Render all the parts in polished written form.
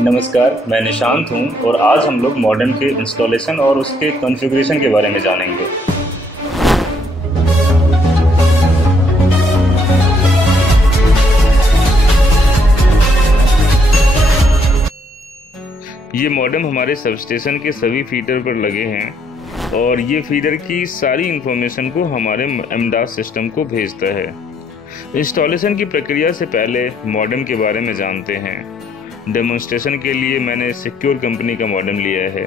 नमस्कार, मैं निशांत हूं और आज हम लोग मॉडेम के इंस्टॉलेशन और उसके कॉन्फ़िगरेशन के बारे में जानेंगे। ये मॉडेम हमारे सबस्टेशन के सभी फीडर पर लगे हैं और ये फीडर की सारी इंफॉर्मेशन को हमारे एमडास सिस्टम को भेजता है। इंस्टॉलेशन की प्रक्रिया से पहले मॉडेम के बारे में जानते हैं। डेमोन्स्ट्रेशन के लिए मैंने सिक्योर कंपनी का मॉडेम लिया है।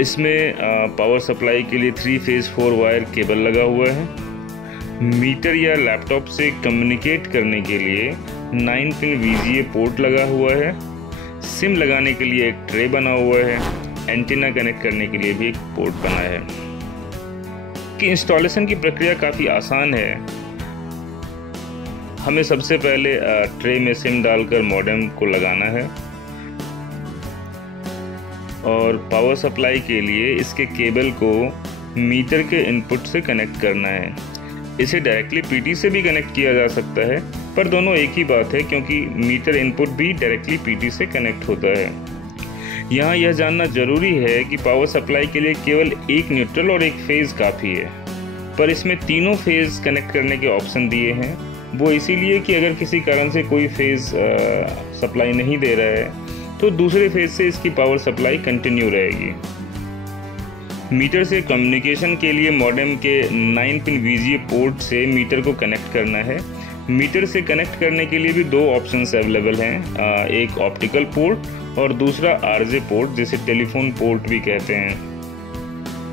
इसमें पावर सप्लाई के लिए 3 फेज 4 वायर केबल लगा हुआ है। मीटर या लैपटॉप से कम्युनिकेट करने के लिए 9 पिन VGA पोर्ट लगा हुआ है। सिम लगाने के लिए एक ट्रे बना हुआ है। एंटीना कनेक्ट करने के लिए भी एक पोर्ट बना है। कि इंस्टॉलेशन की प्रक्रिया काफ़ी आसान है। हमें सबसे पहले ट्रे में सिम डालकर मॉडेम को लगाना है और पावर सप्लाई के लिए इसके केबल को मीटर के इनपुट से कनेक्ट करना है। इसे डायरेक्टली PT से भी कनेक्ट किया जा सकता है, पर दोनों एक ही बात है क्योंकि मीटर इनपुट भी डायरेक्टली PT से कनेक्ट होता है। यहाँ यह जानना जरूरी है कि पावर सप्लाई के लिए केवल एक न्यूट्रल और एक फेज काफ़ी है, पर इसमें तीनों फेज कनेक्ट करने के ऑप्शन दिए हैं। वो इसीलिए कि अगर किसी कारण से कोई फेज सप्लाई नहीं दे रहा है तो दूसरे फेज से इसकी पावर सप्लाई कंटिन्यू रहेगी। मीटर से कम्युनिकेशन के लिए मॉडेम के 9 पिन VGA पोर्ट से मीटर को कनेक्ट करना है। मीटर से कनेक्ट करने के लिए भी 2 ऑप्शंस अवेलेबल हैं, एक ऑप्टिकल पोर्ट और दूसरा RJ पोर्ट, जिसे टेलीफोन पोर्ट भी कहते हैं।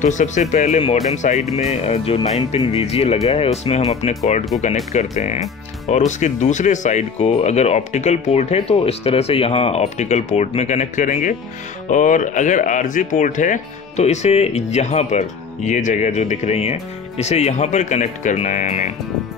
तो सबसे पहले मॉडेम साइड में जो 9 पिन VGA लगा है उसमें हम अपने कॉर्ड को कनेक्ट करते हैं और उसके दूसरे साइड को अगर ऑप्टिकल पोर्ट है तो इस तरह से यहाँ ऑप्टिकल पोर्ट में कनेक्ट करेंगे, और अगर RJ पोर्ट है तो इसे यहाँ पर, ये जगह जो दिख रही है, इसे यहाँ पर कनेक्ट करना है हमें।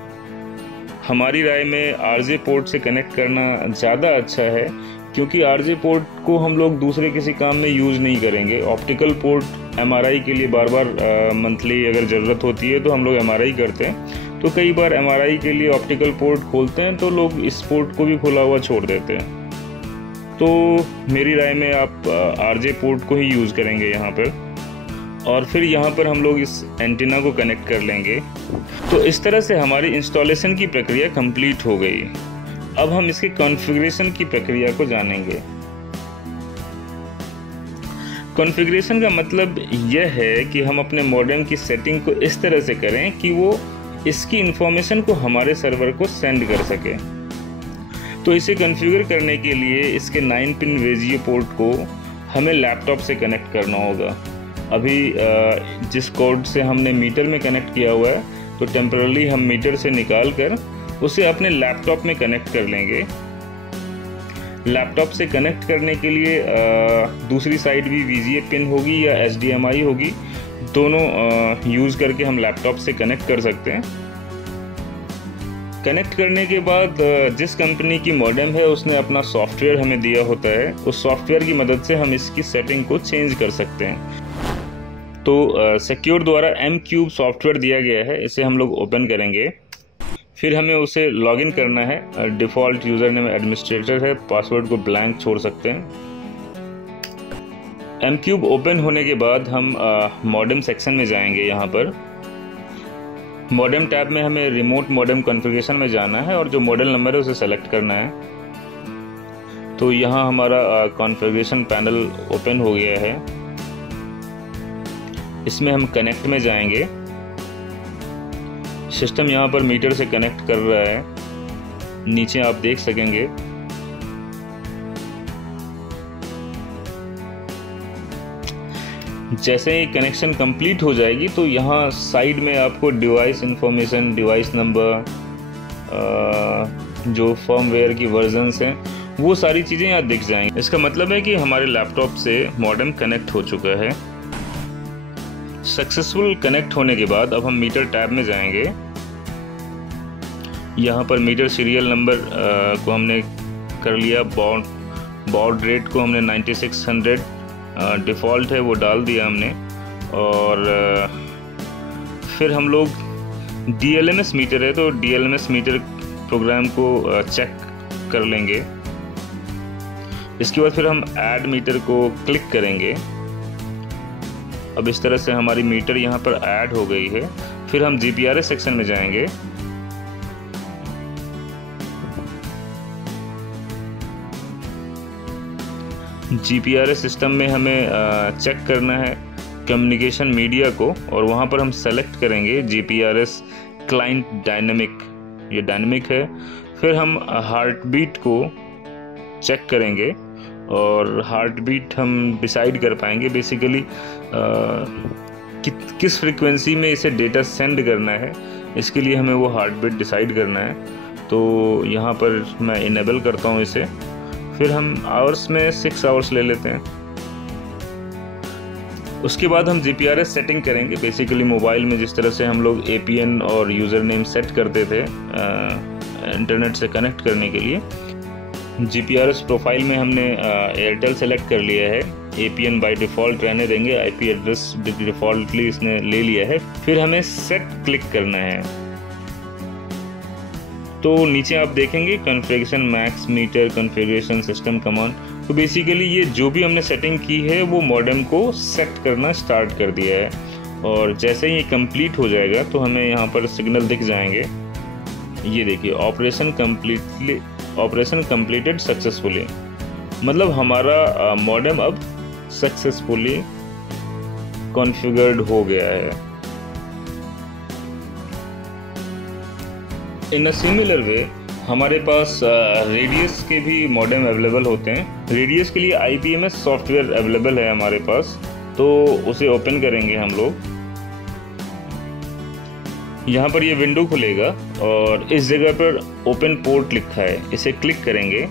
हमारी राय में RJ पोर्ट से कनेक्ट करना ज़्यादा अच्छा है क्योंकि RJ पोर्ट को हम लोग दूसरे किसी काम में यूज़ नहीं करेंगे। ऑप्टिकल पोर्ट MRI के लिए बार बार मंथली अगर ज़रूरत होती है तो हम लोग MRI करते हैं, तो कई बार MRI के लिए ऑप्टिकल पोर्ट खोलते हैं तो लोग इस पोर्ट को भी खुला हुआ छोड़ देते हैं। तो मेरी राय में आप RJ पोर्ट को ही यूज़ करेंगे यहाँ पर, और फिर यहाँ पर हम लोग इस एंटीना को कनेक्ट कर लेंगे। तो इस तरह से हमारी इंस्टॉलेशन की प्रक्रिया कंप्लीट हो गई। अब हम इसके कॉन्फ़िगरेशन की प्रक्रिया को जानेंगे। कॉन्फ़िगरेशन का मतलब यह है कि हम अपने मॉडेम की सेटिंग को इस तरह से करें कि वो इसकी इंफॉर्मेशन को हमारे सर्वर को सेंड कर सके। तो इसे कॉन्फ़िगर करने के लिए इसके 9 पिन VGA पोर्ट को हमें लैपटॉप से कनेक्ट करना होगा। अभी जिस कोड से हमने मीटर में कनेक्ट किया हुआ है, तो टेम्परली हम मीटर से निकाल कर उसे अपने लैपटॉप में कनेक्ट कर लेंगे। लैपटॉप से कनेक्ट करने के लिए दूसरी साइड भी VGA पिन होगी या HDMI होगी, दोनों यूज़ करके हम लैपटॉप से कनेक्ट कर सकते हैं। कनेक्ट करने के बाद जिस कंपनी की मॉडेम है उसने अपना सॉफ्टवेयर हमें दिया होता है। उस सॉफ्टवेयर की मदद से हम इसकी सेटिंग को चेंज कर सकते हैं। तो सिक्योर द्वारा M-Cube सॉफ्टवेयर दिया गया है, इसे हम लोग ओपन करेंगे। फिर हमें उसे लॉगिन करना है। डिफ़ॉल्ट यूज़र नेम एडमिनिस्ट्रेटर है, पासवर्ड को ब्लैंक छोड़ सकते हैं। M-Cube ओपन होने के बाद हम मॉडेम सेक्शन में जाएंगे। यहाँ पर मॉडेम टैब में हमें रिमोट मॉडेम कॉन्फ़िगरेशन में जाना है और जो मॉडल नंबर है उसे सेलेक्ट करना है। तो यहाँ हमारा कॉन्फ़िगरेशन पैनल ओपन हो गया है। इसमें हम कनेक्ट में जाएंगे। सिस्टम यहाँ पर मीटर से कनेक्ट कर रहा है, नीचे आप देख सकेंगे। जैसे ही कनेक्शन कंप्लीट हो जाएगी तो यहाँ साइड में आपको डिवाइस इंफॉर्मेशन, डिवाइस नंबर, जो फर्मवेयर की वर्जन्स हैं, वो सारी चीज़ें यहाँ दिख जाएंगी। इसका मतलब है कि हमारे लैपटॉप से मॉडेम कनेक्ट हो चुका है। सक्सेसफुल कनेक्ट होने के बाद अब हम मीटर टैब में जाएंगे। यहाँ पर मीटर सीरियल नंबर को हमने कर लिया, बॉड रेट को हमने 9600 डिफ़ॉल्ट है वो डाल दिया हमने, और फिर हम लोग DLMS मीटर है तो DLMS मीटर प्रोग्राम को चेक कर लेंगे। इसके बाद फिर हम ऐड मीटर को क्लिक करेंगे। अब इस तरह से हमारी मीटर यहाँ पर ऐड हो गई है। फिर हम GPRS सेक्शन में जाएंगे। GPRS सिस्टम में हमें चेक करना है कम्युनिकेशन मीडिया को, और वहाँ पर हम सेलेक्ट करेंगे GPRS क्लाइंट डायनेमिक, ये डायनेमिक है। फिर हम हार्ट बीट को चेक करेंगे और हार्ट बीट हम डिसाइड कर पाएंगे बेसिकली किस फ्रीक्वेंसी में इसे डेटा सेंड करना है। इसके लिए हमें वो हार्ट बीट डिसाइड करना है। तो यहाँ पर मैं इनेबल करता हूँ इसे। फिर हम आवर्स में 6 आवर्स ले लेते हैं। उसके बाद हम GPRS सेटिंग करेंगे। बेसिकली मोबाइल में जिस तरह से हम लोग APN और यूज़र नेम सेट करते थे इंटरनेट से कनेक्ट करने के लिए, GPRS प्रोफाइल में हमने एयरटेल सेलेक्ट कर लिया है। APN बाय डिफ़ॉल्ट रहने देंगे, IP एड्रेस डिफ़ॉल्टली इसने ले लिया है। फिर हमें सेट क्लिक करना है। तो नीचे आप देखेंगे configuration max meter configuration system command. तो बेसिकली ये जो भी हमने सेटिंग की है वो मॉडेम को सेट करना स्टार्ट कर दिया है। और जैसे ही ये कंप्लीट हो जाएगा तो हमें यहाँ पर सिग्नल दिख जाएंगे। ये देखिए ऑपरेशन कंप्लीटेड सक्सेसफुली, मतलब हमारा मॉडेम अब सक्सेसफुली कॉन्फ़िगर्ड हो गया है। इन अ सिमिलर वे हमारे पास रेडियस के भी मॉडेम अवेलेबल होते हैं। रेडियस के लिए IPMS सॉफ्टवेयर अवेलेबल है हमारे पास, तो उसे ओपन करेंगे हम लोग। यहाँ पर ये विंडो खुलेगा और इस जगह पर ओपन पोर्ट लिखा है, इसे क्लिक करेंगे।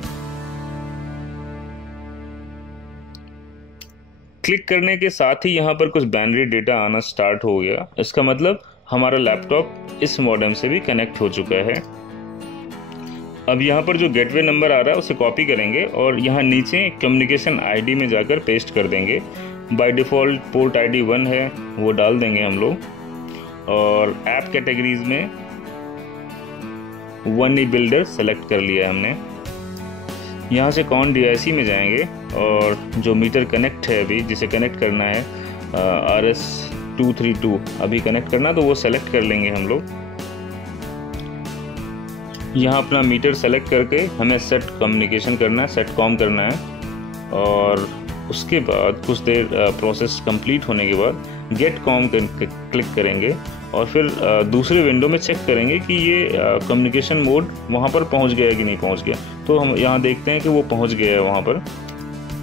क्लिक करने के साथ ही यहाँ पर कुछ बाइनरी डेटा आना स्टार्ट हो गया। इसका मतलब हमारा लैपटॉप इस मॉडेम से भी कनेक्ट हो चुका है। अब यहाँ पर जो गेटवे नंबर आ रहा है उसे कॉपी करेंगे और यहाँ नीचे कम्युनिकेशन ID में जाकर पेस्ट कर देंगे। बाय डिफ़ॉल्ट पोर्ट ID 1 है, वो डाल देंगे हम लोग। और ऐप कैटेगरीज में 1E बिल्डर सेलेक्ट कर लिया है हमने। यहाँ से कॉन DIC में जाएंगे और जो मीटर कनेक्ट है अभी जिसे कनेक्ट करना है RS232 अभी कनेक्ट करना, तो वो सेलेक्ट कर लेंगे हम लोग। यहाँ अपना मीटर सेलेक्ट करके हमें सेट कम्युनिकेशन करना है, सेट कॉम करना है। और उसके बाद कुछ देर प्रोसेस कंप्लीट होने के बाद गेट कॉम क्लिक करेंगे और फिर दूसरे विंडो में चेक करेंगे कि ये कम्युनिकेशन मोड वहाँ पर पहुँच गया कि नहीं पहुँच गया। तो हम यहाँ देखते हैं कि वो पहुँच गया है वहाँ पर।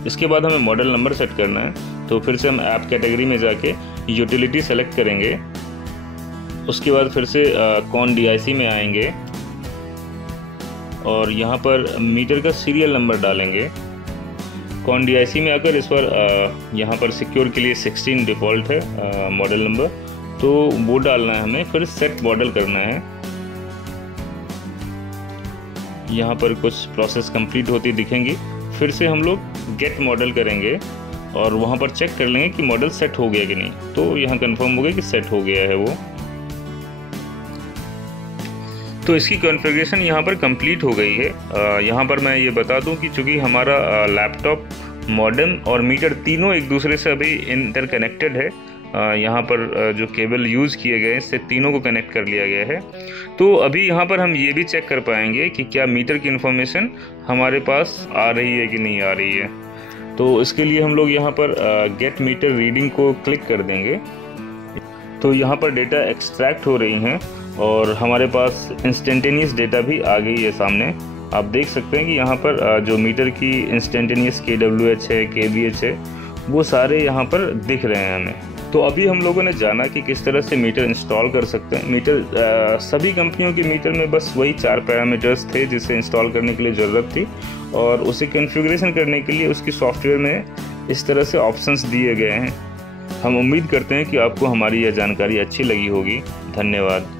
इसके बाद हमें मॉडल नंबर सेट करना है, तो फिर से हम ऐप कैटेगरी में जाके यूटिलिटी सेलेक्ट करेंगे। उसके बाद फिर से कॉन DIC में आएंगे और यहाँ पर मीटर का सीरियल नंबर डालेंगे। कॉन DIC में आकर इस बार यहाँ पर सिक्योर के लिए 16 डिफ़ॉल्ट है मॉडल नंबर, तो वो डालना है हमें। फिर सेट मॉडल करना है। यहाँ पर कुछ प्रोसेस कंप्लीट होती दिखेंगी। फिर से हम लोग गेट मॉडल करेंगे और वहाँ पर चेक कर लेंगे कि मॉडल सेट हो गया कि नहीं। तो यहाँ कंफर्म हो गया कि सेट हो गया है वो। तो इसकी कॉन्फ़िगरेशन यहाँ पर कंप्लीट हो गई है। यहाँ पर मैं ये बता दूँ कि चूँकि हमारा लैपटॉप, मॉडेम और मीटर तीनों एक दूसरे से अभी इंटरकनेक्टेड है। यहाँ पर जो केबल यूज़ किए गए इससे तीनों को कनेक्ट कर लिया गया है। तो अभी यहाँ पर हम ये भी चेक कर पाएंगे कि क्या मीटर की इन्फॉर्मेशन हमारे पास आ रही है कि नहीं आ रही है। तो इसके लिए हम लोग यहाँ पर गेट मीटर रीडिंग को क्लिक कर देंगे। तो यहाँ पर डेटा एक्सट्रैक्ट हो रही हैं और हमारे पास इंस्टेंटेनियस डेटा भी आ गई है सामने। आप देख सकते हैं कि यहाँ पर जो मीटर की इंस्टेंटेनियस kWh है, kVh है, वो सारे यहाँ पर दिख रहे हैं हमें। तो अभी हम लोगों ने जाना कि किस तरह से मीटर इंस्टॉल कर सकते हैं। मीटर सभी कंपनियों के मीटर में बस वही 4 पैरामीटर्स थे जिसे इंस्टॉल करने के लिए ज़रूरत थी, और उसे कॉन्फ़िगरेशन करने के लिए उसकी सॉफ्टवेयर में इस तरह से ऑप्शंस दिए गए हैं। हम उम्मीद करते हैं कि आपको हमारी यह जानकारी अच्छी लगी होगी। धन्यवाद।